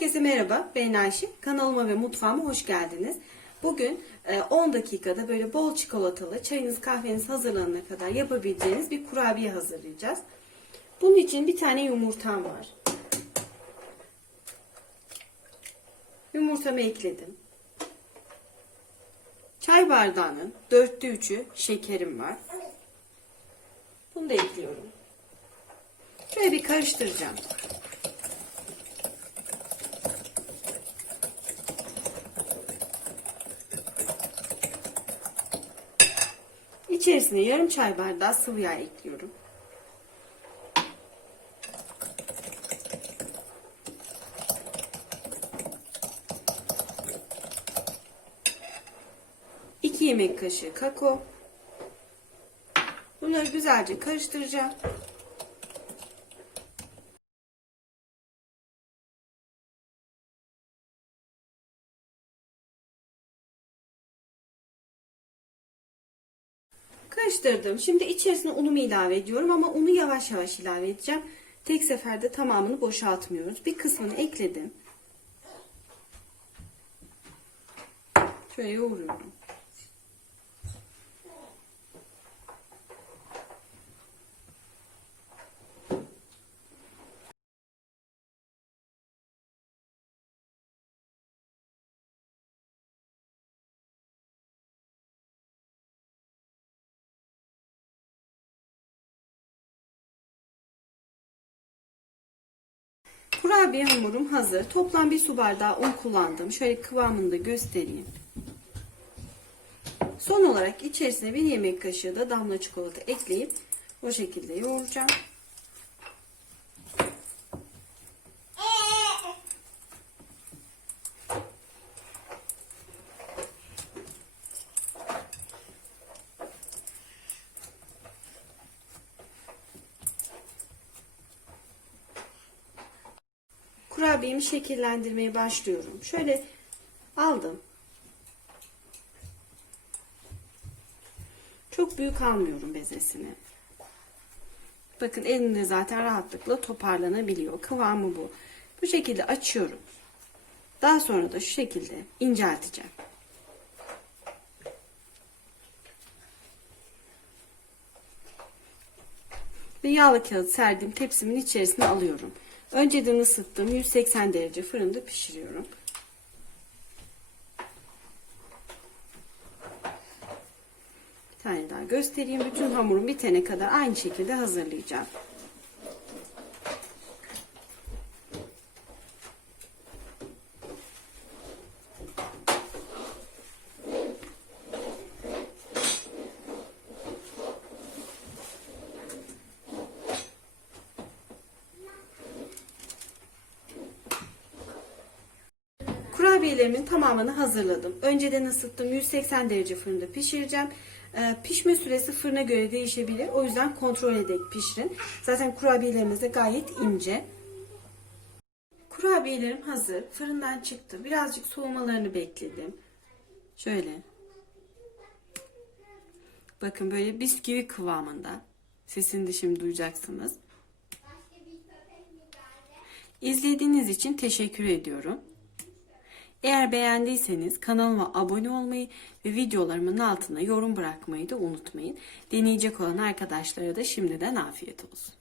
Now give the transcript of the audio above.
Herkese merhaba, ben Ayşe. Kanalıma ve mutfağıma hoş geldiniz. Bugün e, 10 dakikada böyle bol çikolatalı çayınız kahveniz hazırlanana kadar yapabileceğiniz bir kurabiye hazırlayacağız. Bunun için bir tane yumurtam var. Yumurtamı ekledim. Çay bardağının dörtte üçü şekerim var. Bunu da ekliyorum. Şöyle bir karıştıracağım. İçerisine yarım çay bardağı sıvı yağ ekliyorum. Yemek kaşığı kakao. Bunları güzelce karıştıracağım. Karıştırdım. Şimdi içerisine unumu ilave ediyorum ama unu yavaş yavaş ilave edeceğim. Tek seferde tamamını boşaltmıyoruz. Bir kısmını ekledim. Şöyle yoğuruyorum. Kurabiye hamurum hazır. Toplam bir su bardağı un kullandım. Şöyle kıvamını da göstereyim. Son olarak içerisine bir yemek kaşığı da damla çikolata ekleyip o şekilde yoğuracağım. Kurabiyemi şekillendirmeye başlıyorum. Şöyle aldım. Çok büyük almıyorum bezesini. Bakın elimde zaten rahatlıkla toparlanabiliyor. Kıvamı bu. Bu şekilde açıyorum. Daha sonra da şu şekilde incelteceğim. Ve yağlı kağıt serdiğim tepsimin içerisine alıyorum. Önceden ısıttım. 180 derece fırında pişiriyorum. Bir tane daha göstereyim. Bütün hamurum bitene kadar aynı şekilde hazırlayacağım. Kurabiyelerimin tamamını hazırladım. Önceden ısıttım. 180 derece fırında pişireceğim. Ee, pişme süresi fırına göre değişebilir. O yüzden kontrol ederek pişirin. Zaten kurabiyelerimiz de gayet ince. Kurabiyelerim hazır. Fırından çıktı. Birazcık soğumalarını bekledim. Şöyle. Bakın böyle bisküvi kıvamında. Sesini de şimdi duyacaksınız. İzlediğiniz için teşekkür ediyorum. Eğer beğendiyseniz kanalıma abone olmayı ve videolarımın altına yorum bırakmayı da unutmayın. Deneyecek olan arkadaşlara da şimdiden afiyet olsun.